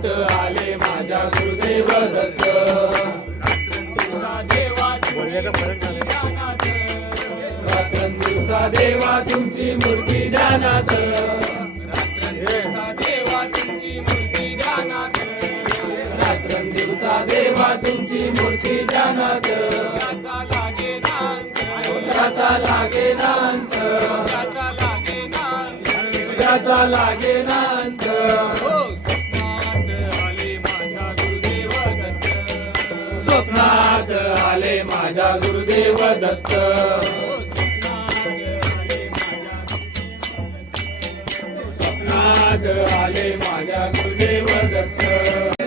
घरात आले माझ्या गुरुदेव दत्त दिवसा देवा तुमची मूर्ती ध्यानात दत्त आले माझ्या गुरुदेव दत्त.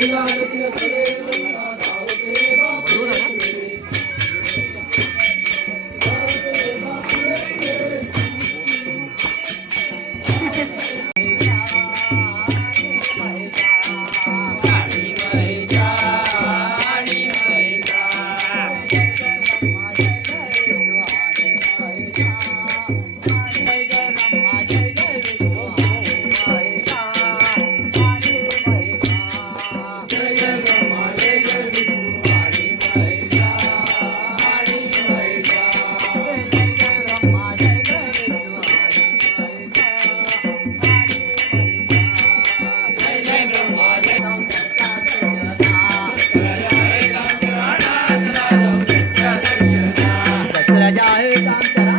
Thank you. 哎呀！